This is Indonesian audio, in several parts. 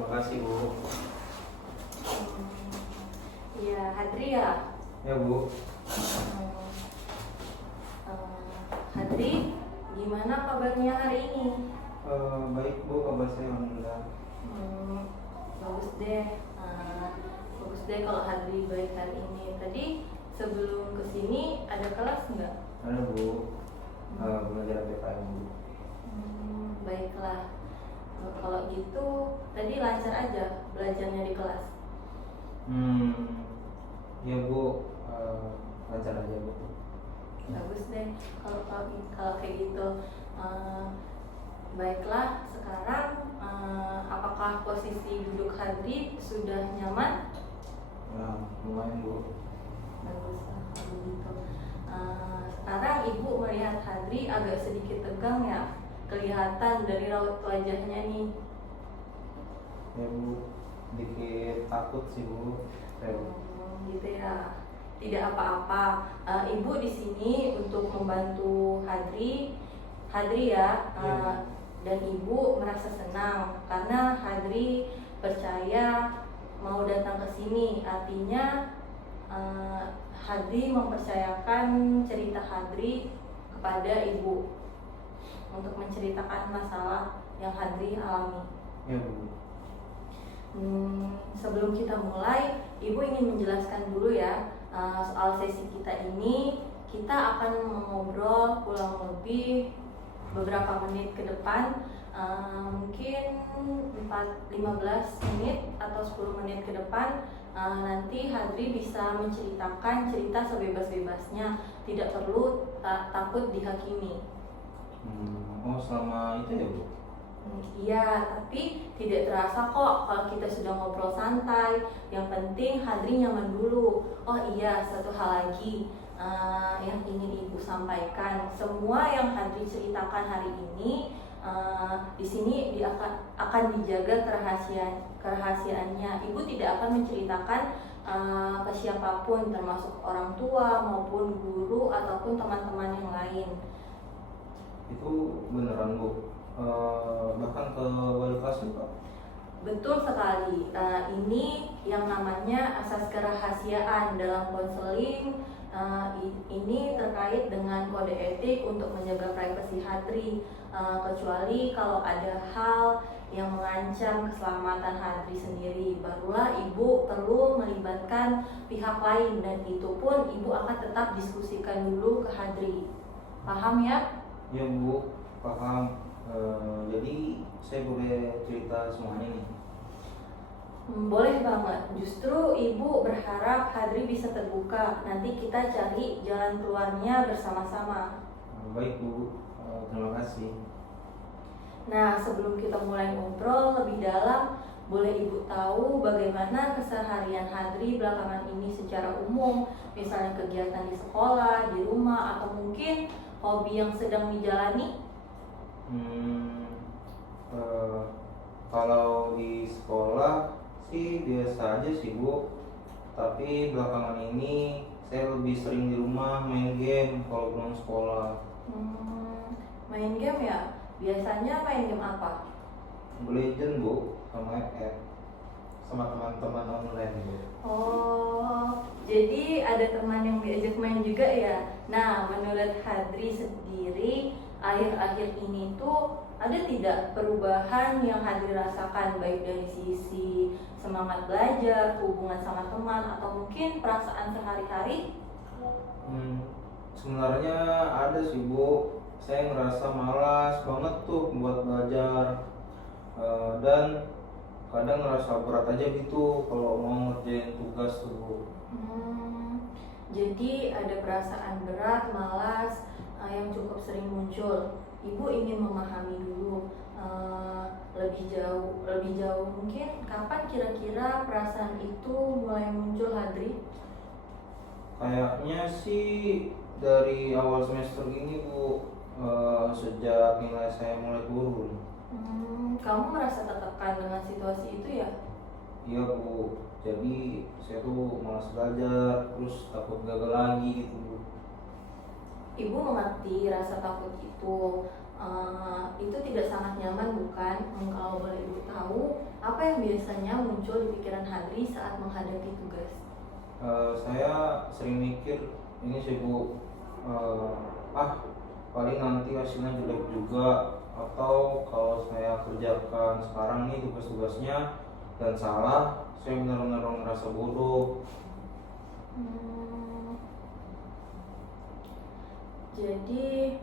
Terima kasih Bu. Iya, Hadri ya. Ya Bu. Hadri, gimana kabarnya hari ini? Baik Bu, kabar saya alhamdulillah. Bagus deh. Bagus deh kalau Hadri baik hari ini. Tadi sebelum kesini ada kelas nggak? Ada Bu. Belajar PKM Bu. Baiklah. Kalau gitu tadi lancar aja belajarnya di kelas. Ya Bu, lancar aja Bu. Bagus deh kalau kayak gitu. Baiklah, sekarang apakah posisi duduk Hadri sudah nyaman? Nah, lumayan Bu. Baguslah kalau gitu. Sekarang Ibu melihat Hadri agak sedikit tegang ya, kelihatan dari raut wajahnya nih. Ya Bu, dikit takut sih Bu. Gitu ya. Tidak apa-apa. Ibu di sini untuk membantu Hadri ya. Dan Ibu merasa senang karena Hadri percaya mau datang ke sini. Artinya Hadri mempercayakan cerita Hadri kepada Ibu untuk menceritakan masalah yang Hadri alami. Ya Bu. Sebelum kita mulai, Ibu ingin menjelaskan dulu ya soal sesi kita ini. Kita akan mengobrol kurang lebih beberapa menit ke depan, mungkin 15 menit atau 10 menit ke depan. Nanti Hadri bisa menceritakan cerita sebebas-bebasnya, tidak perlu takut dihakimi. Selama itu ya Bu? Iya, tapi tidak terasa kok kalau kita sudah ngobrol santai. Yang penting Hadri nyaman dulu. Oh iya, satu hal lagi yang ingin Ibu sampaikan. Semua yang Hadri ceritakan hari ini di sini akan dijaga kerahasiaannya. Ibu tidak akan menceritakan ke siapapun, termasuk orang tua maupun guru ataupun teman-teman yang lain. Itu beneran Bu? Bahkan ke wali kelas juga? Betul sekali. Ini yang namanya asas kerahasiaan dalam konseling. Ini terkait dengan kode etik untuk menjaga privasi Hadri, kecuali kalau ada hal yang mengancam keselamatan Hadri sendiri, barulah Ibu perlu melibatkan pihak lain, dan itu pun Ibu akan tetap diskusikan dulu ke Hadri. Paham ya? Ya Bu, paham. Jadi saya boleh cerita semuanya nih? Boleh banget. Justru Ibu berharap Hadri bisa terbuka. Nanti kita cari jalan keluarnya bersama-sama. Baik Bu, terima kasih. Nah, sebelum kita mulai ngobrol lebih dalam, boleh Ibu tahu bagaimana keseharian Hadri belakangan ini secara umum? Misalnya kegiatan di sekolah, di rumah, atau mungkin hobi yang sedang dijalani? Kalau di sekolah sih biasa aja sih Bu. Tapi belakangan ini saya lebih sering di rumah main game kalau pulang sekolah. Main game ya? Biasanya main game apa? Mobile Legends Bu, sama FF, sama teman-teman online Bu. Oh, jadi ada teman yang diajak main juga ya? Nah, menurut Hadri sendiri, akhir-akhir ini tuh ada tidak perubahan yang Hadri rasakan, baik dari sisi semangat belajar, hubungan sama teman, atau mungkin perasaan sehari-hari? Sebenarnya ada sih Bu. Saya ngerasa malas banget tuh buat belajar, dan kadang ngerasa berat aja gitu kalau mau ngerjain tugas tuh Bu. Jadi ada perasaan berat, malas yang cukup sering muncul. Ibu ingin memahami dulu lebih jauh mungkin kapan kira-kira perasaan itu mulai muncul, Hadri? Kayaknya sih dari awal semester ini Bu, sejak nilai saya mulai turun. Kamu merasa tertekan dengan situasi itu ya? Iya Bu, jadi saya tuh malas belajar, terus takut gagal lagi gitu Bu. Ibu mengerti rasa takut itu. Itu tidak sangat nyaman bukan? Kalau boleh Ibu tahu, apa yang biasanya muncul di pikiran Hadri saat menghadapi tugas? Saya sering mikir ini sih Bu, paling nanti hasilnya jelek juga, atau kalau saya kerjakan sekarang nih tugas-tugasnya dan salah, saya benar-benar merasa bodoh. Jadi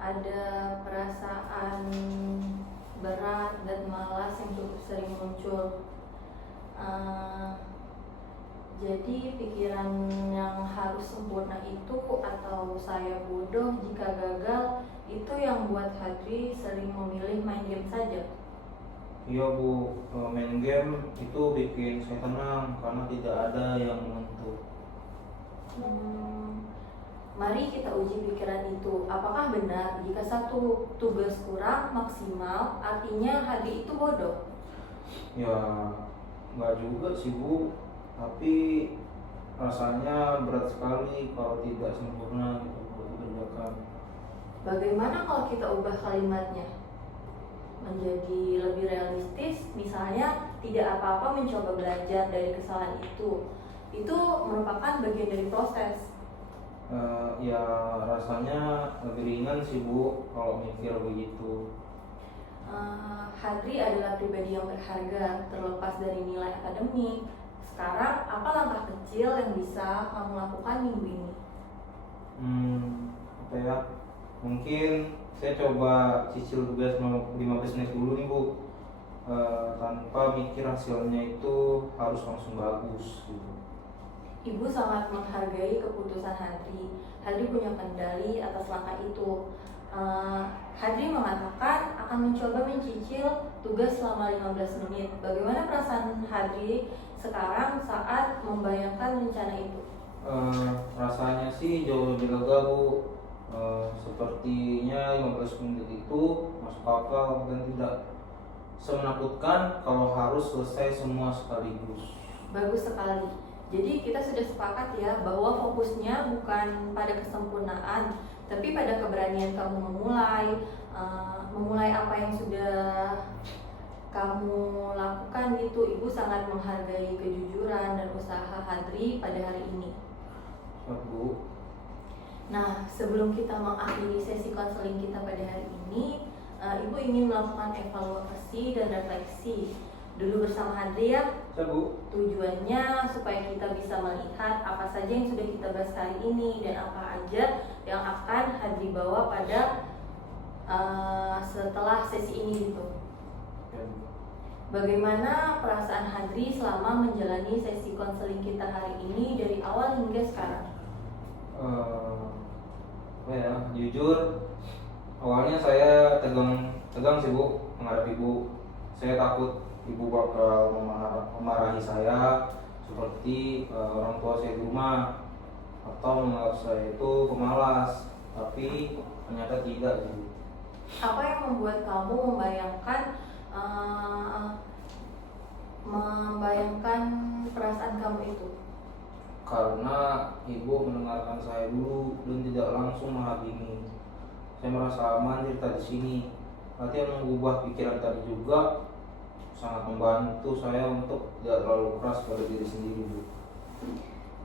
ada perasaan berat dan malas yang cukup sering muncul. Jadi pikiran yang harus sempurna itu atau saya bodoh jika gagal itu yang buat Hadri sering memilih main game saja. Iya Bu, main game itu bikin saya tenang karena tidak ada yang menentu. Mari kita uji pikiran itu. Apakah benar jika satu tugas kurang maksimal artinya Hadri itu bodoh? Ya nggak juga sih Bu, tapi rasanya berat sekali kalau tidak sempurna gitu buat dikerjakan. Bagaimana kalau kita ubah kalimatnya menjadi lebih realistis? Misalnya, tidak apa-apa mencoba belajar dari kesalahan itu. Itu merupakan bagian dari proses. Ya rasanya lebih ringan sih Bu kalau mikir begitu. Hadri adalah pribadi yang berharga terlepas dari nilai akademik. Sekarang, apa langkah kecil yang bisa kamu lakukan minggu ini? Apa ya? Mungkin saya coba cicil tugas 15 menit dulu nih Bu, tanpa mikir hasilnya itu harus langsung bagus gitu. Ibu sangat menghargai keputusan Hadri. Hadri punya kendali atas langkah itu. Hadri mengatakan akan mencoba mencicil tugas selama 15 menit. Bagaimana perasaan Hadri sekarang saat membayangkan rencana itu? Rasanya sih jauh lebih lega Bu. Sepertinya 15 menit itu masuk akal dan tidak semenakutkan kalau harus selesai semua sekaligus. Bagus sekali. Jadi kita sudah sepakat ya bahwa fokusnya bukan pada kesempurnaan, tapi pada keberanian kamu memulai apa yang sudah kamu lakukan gitu. Ibu sangat menghargai kejujuran dan usaha Hadri pada hari ini. Siap Bu. Nah, sebelum kita mengakhiri sesi konseling kita pada hari ini, Ibu ingin melakukan evaluasi dan refleksi dulu bersama Hadri ya. Siap Bu. Tujuannya supaya kita bisa melihat apa saja yang sudah kita bahas kali ini dan apa aja yang akan Hadri bawa pada setelah sesi ini gitu. Ya, Bu. Bagaimana perasaan Hadri selama menjalani sesi konseling kita hari ini dari awal hingga sekarang? Jujur awalnya saya tegang sih Bu menghadapi Ibu. Saya takut Ibu bakal memarahi saya seperti orang tua saya di rumah atau menganggap saya itu pemalas, tapi ternyata tidak sih Bu. Apa yang membuat kamu membayangkan perasaan kamu itu? Karena Ibu mendengarkan saya dulu dan tidak langsung menghakimi. Saya merasa aman cerita di sini. Latihan mengubah pikiran tadi juga sangat membantu saya untuk tidak terlalu keras pada diri sendiri Bu.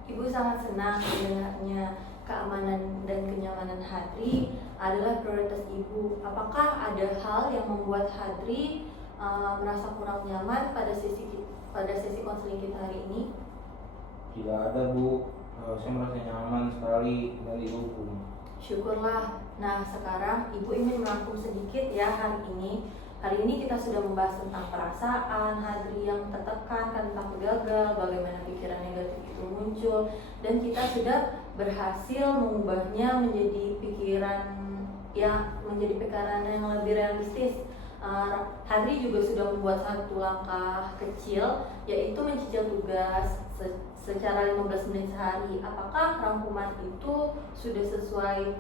Ibu sangat senang mendengarnya. Keamanan dan kenyamanan Hadri adalah prioritas Ibu. Apakah ada hal yang membuat Hadri merasa kurang nyaman pada sesi konseling kita hari ini? Tidak ada Bu, saya merasa nyaman sekali dan didukung. Syukurlah. Nah, sekarang Ibu ingin merangkum sedikit ya hari ini. Hari ini kita sudah membahas tentang perasaan Hadri yang tertekan karena takut gagal, bagaimana pikiran negatif itu muncul, dan kita sudah berhasil mengubahnya menjadi pikiran yang lebih realistis. Hadri juga sudah membuat satu langkah kecil, yaitu mencicil tugas secara 15 menit sehari. Apakah rangkuman itu sudah sesuai?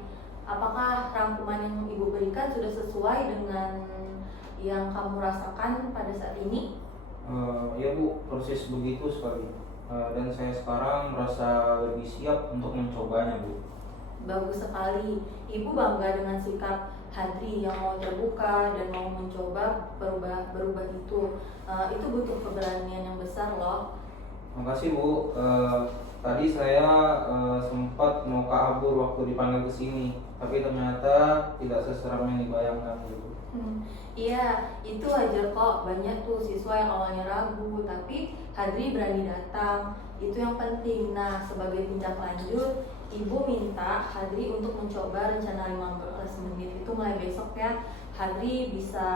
Apakah rangkuman yang Ibu berikan sudah sesuai dengan yang kamu rasakan pada saat ini? Ya Bu, persis begitu sekali. Dan saya sekarang merasa lebih siap untuk mencobanya Bu. Bagus sekali. Ibu bangga dengan sikap Hadri yang mau terbuka dan mau mencoba berubah itu butuh keberanian yang besar loh. Makasih Bu. Tadi saya sempat mau kabur waktu dipanggil ke sini, tapi ternyata tidak seseram yang dibayangkan gitu. Iya, itu wajar kok. Banyak tuh siswa yang awalnya ragu, tapi Hadri berani datang. Itu yang penting. Nah, sebagai tindak lanjut, Ibu minta Hadri untuk mencoba rencana 15 menit itu mulai besok ya. Hadri bisa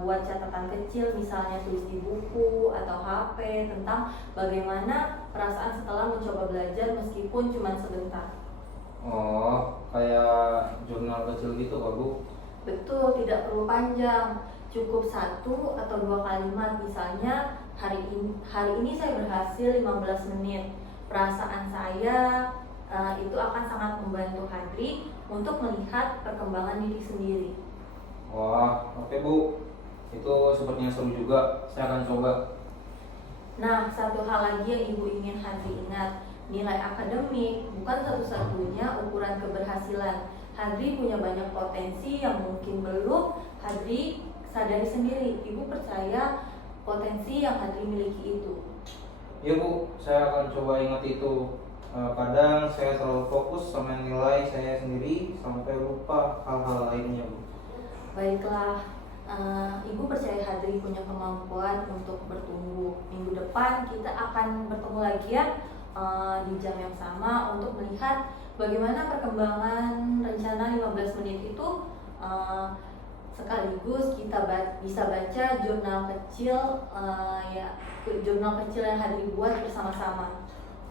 buat catatan kecil, misalnya tulis di buku atau HP tentang bagaimana perasaan setelah mencoba belajar meskipun cuma sebentar. Oh, kayak jurnal kecil gitu Kak Bu? Betul, tidak perlu panjang, cukup 1 atau 2 kalimat. Misalnya, hari ini saya berhasil 15 menit. Perasaan saya itu akan sangat membantu Hadri untuk melihat perkembangan diri sendiri. Wah, oke Bu. Itu sepertinya seru juga. Saya akan coba. Nah, satu hal lagi yang Ibu ingin Hadri ingat, nilai akademik bukan satu-satunya ukuran keberhasilan. Hadri punya banyak potensi yang mungkin belum Hadri sadari sendiri. Ibu percaya potensi yang Hadri miliki itu. Iya Bu, saya akan coba ingat itu. Kadang saya terlalu fokus sama nilai saya sendiri sampai lupa hal-hal lainnya Bu. Baiklah, Ibu percaya Hadri punya kemampuan untuk bertumbuh. Minggu depan kita akan bertemu lagi ya di jam yang sama untuk melihat bagaimana perkembangan rencana 15 menit itu. Sekaligus kita bisa baca jurnal kecil jurnal kecil yang Hadri buat bersama-sama.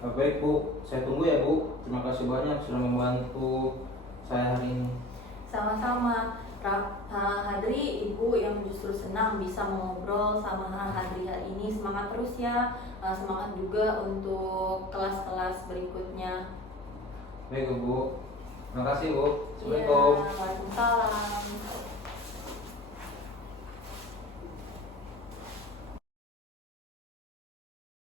Baik Bu, saya tunggu ya Bu. Terima kasih banyak sudah membantu saya hari ini. Sama-sama. Hadri, Ibu yang justru senang bisa mengobrol sama Hadri hari ini. Semangat terus ya. Semangat juga untuk kelas-kelas berikutnya. Baik Bu. Terima kasih Bu. Iya, Assalamualaikum. Waalaikumsalam.